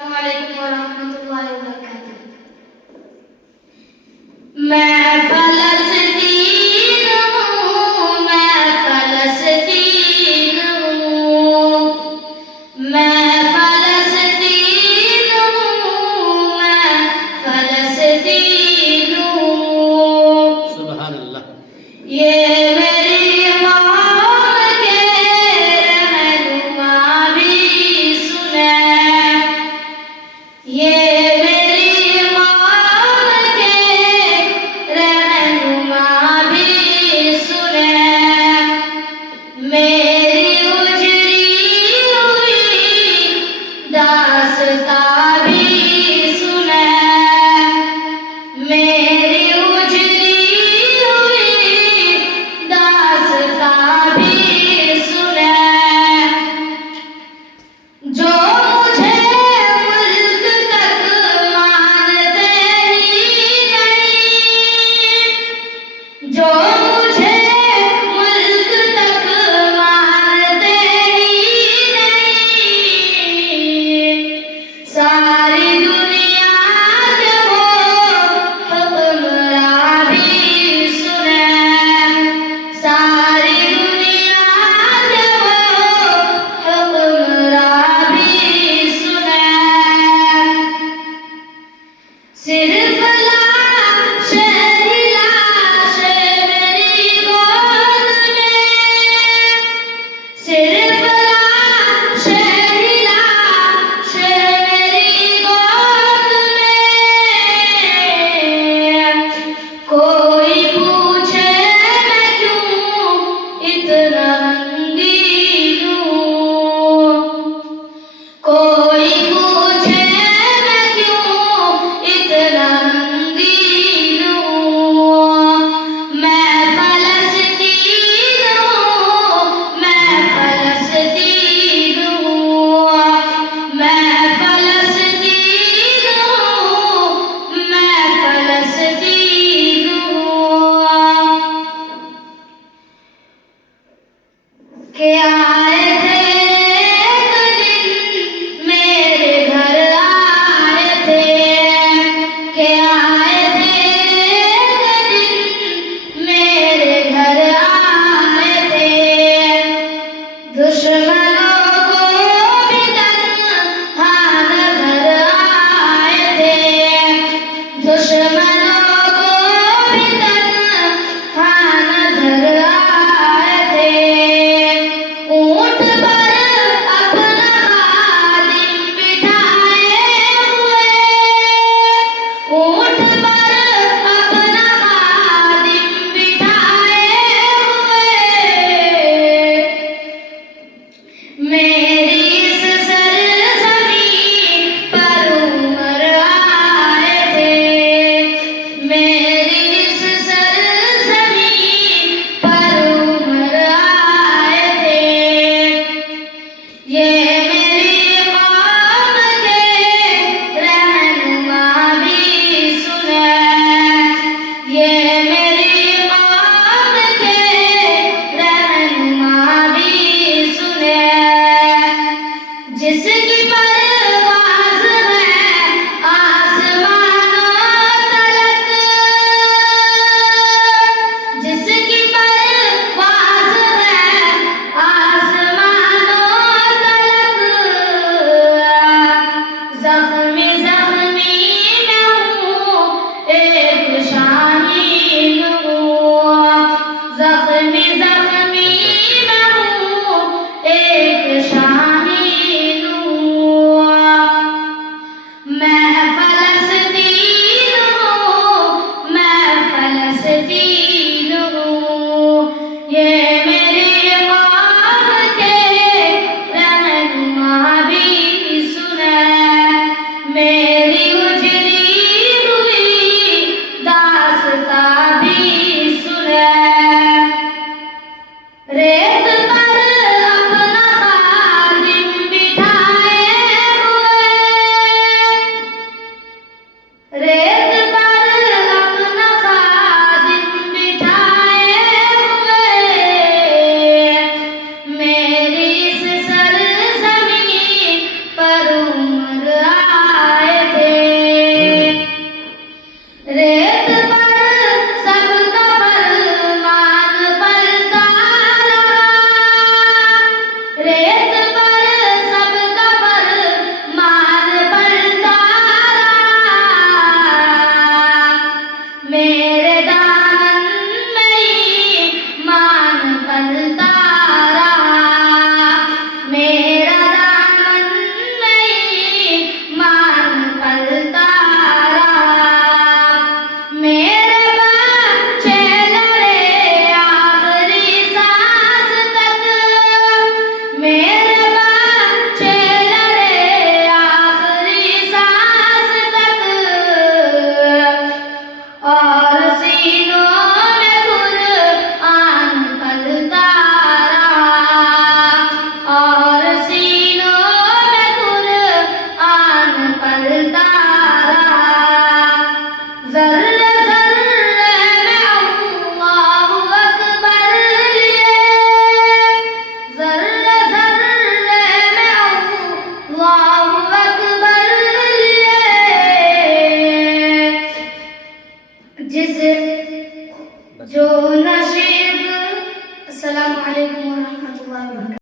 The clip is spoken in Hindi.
वालेकुम वरहमतुल्लाहि वबरकातुह। मैं फलस्तीन हूँ, मैं फलस्तीन हूँ, मैं फलस्तीन हूँ, मैं फलस्तीन हूँ। सुभान अल्लाह। ये मेरी कौम के रहनुमा भी सुने, ये मेरी कौम के रहनुमा भी सुने, मेरी उजड़ी हुई दास्तां भी सुने, मेरी उजड़ी हुई दास्तां भी सुने। जो मुझे मुल्क तक मानते ही नहीं, जो मुझे मुल्क तक मानते ही नहीं, सारी दुनिया के वो हुक्मरां भी सुने, सारी दुनिया के वो हुक्मरां भी सुने। सिर्फ लाश ही लाश मेरी गोद में, सिर्फ लाश ही लाश मेरी गोद में। कोई पूछे मैं क्यों इतना रंगीन हूँ, कोई पूछे मैं क्यों इतना रंगीन हूँ। मैं फलस्तीन हूँ, मैं फलस्तीन हूँ, मैं फलस्तीन हूँ, मैं फलस्तीन हूँ। के आए थे एक दिन मेरे घर आए थे, के आए थे एक दिन मेरे घर आए थे। दुश्मनों को भी तन्हा नजर आए थे, दुश्मनों को भी तन्हा नजर आए थे। ऊंट पर अपना खादिम बिठाए हुए, ऊंट पर अपना खादिम बिठाए हुए, मेरी इस सरज़मीं पर उमर आए थे, मेरी इस सरज़मीं पर उमर आए थे। ये मेरी कौम के रहनुमा भी सुने, ये मेरी कौम के रहनुमा भी सुने। जिसकी परवाज़ है आसमानों तलक, जिसकी परवाज़ है आसमानों तलक। ज़ख्मी ज़ख्मी मैं हूँ, एक शाहीन हूँ, ज़ख्मी ज़ख्मी मैं हूँ, एक शाहीन हूँ। मैं फलस्तीन हूँ, मैं फलस्तीन हूँ, ये मेरी कौम के रहनुमा भी सुने, जिस जो नशीब। अस्सलाम वालेकुम व रहमतुल्लाहि व बरकातहू।